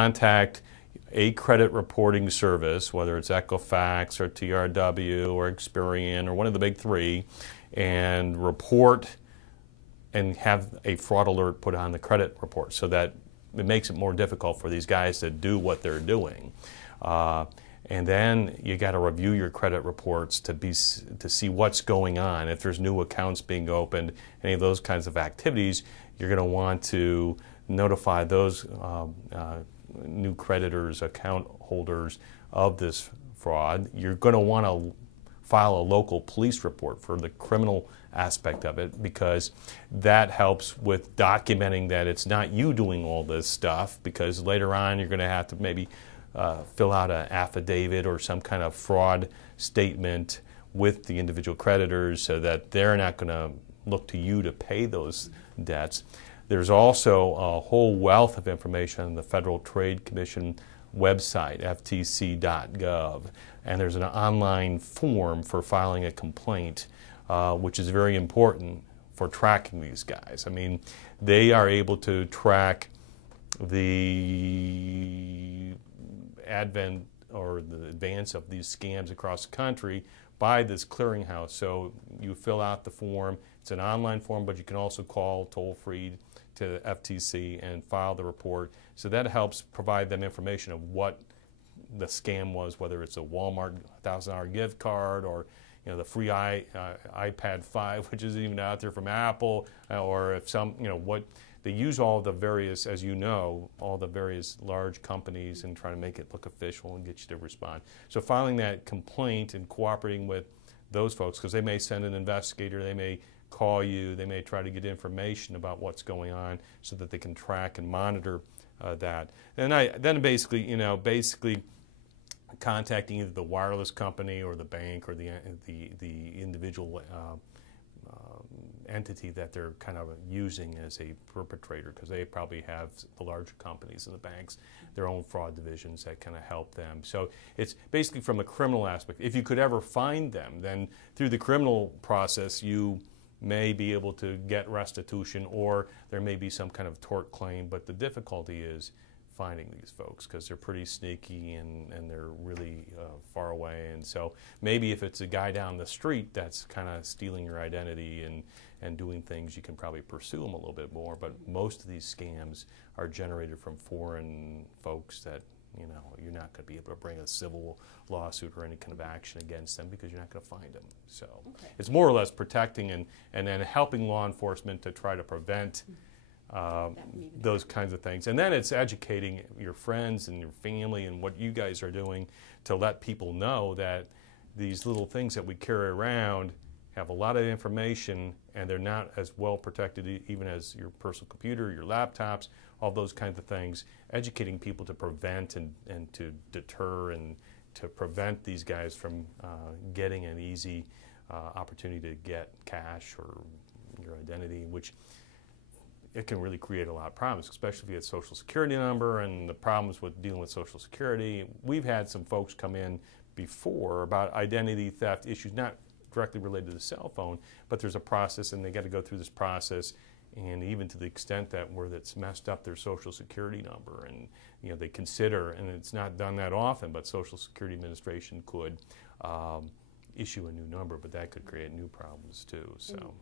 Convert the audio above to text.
contact a credit reporting service, whether it's Equifax or TRW or Experian or one of the big three, and report and have a fraud alert put on the credit report so that it makes it more difficult for these guys to do what they're doing. And then you got to review your credit reports to see what's going on. If there's new accounts being opened, any of those kinds of activities, you're going to want to notify those new creditors, account holders of this fraud. You're going to want to file a local police report for the criminal aspect of it, because that helps with documenting that it's not you doing all this stuff, because later on you're going to have to maybe fill out an affidavit or some kind of fraud statement with the individual creditors so that they're not going to look to you to pay those debts. There's also a whole wealth of information on the Federal Trade Commission website, ftc.gov, and there's an online form for filing a complaint, which is very important for tracking these guys. I mean, they are able to track the advent or the advance of these scams across the country by this clearinghouse. So you fill out the form. It's an online form, but you can also call toll-free to FTC and file the report. So that helps provide them information of what the scam was, whether it's a Walmart $1,000 gift card, or the free iPad 5, which isn't even out there from Apple, or if some, what they use, all the various, as you know, all the various large companies and try to make it look official and get you to respond. So filing that complaint and cooperating with those folks, because they may send an investigator, they may call you, they may try to get information about what's going on so that they can track and monitor that. And then basically contacting either the wireless company or the bank or the individual entity that they're kind of using as a perpetrator, because they probably have, the larger companies and the banks, their own fraud divisions that kind of help them. So it's basically from a criminal aspect. If you could ever find them, then through the criminal process you may be able to get restitution, or there may be some kind of tort claim. But the difficulty is finding these folks, because they're pretty sneaky and they're really far away. And so maybe if it's a guy down the street that's kind of stealing your identity and doing things, you can probably pursue them a little bit more. But most of these scams are generated from foreign folks that you're not going to be able to bring a civil lawsuit or any kind of action against them, because you're not going to find them. So it's more or less protecting and then helping law enforcement to try to prevent those kinds of things. And then it's educating your friends and your family and what you guys are doing to let people know that these little things that we carry around have a lot of information, and they're not as well protected even as your personal computer, your laptops, all those kinds of things. Educating people to prevent and to deter and to prevent these guys from getting an easy opportunity to get cash or your identity, which it can really create a lot of problems, especially if you have a Social Security number and the problems with dealing with Social Security. We've had some folks come in before about identity theft issues, not directly related to the cell phone, but there's a process and they got to go through this process, and even to the extent that where that's messed up their Social Security number, and they consider, and it's not done that often, but Social Security Administration could issue a new number, but that could create new problems too. So.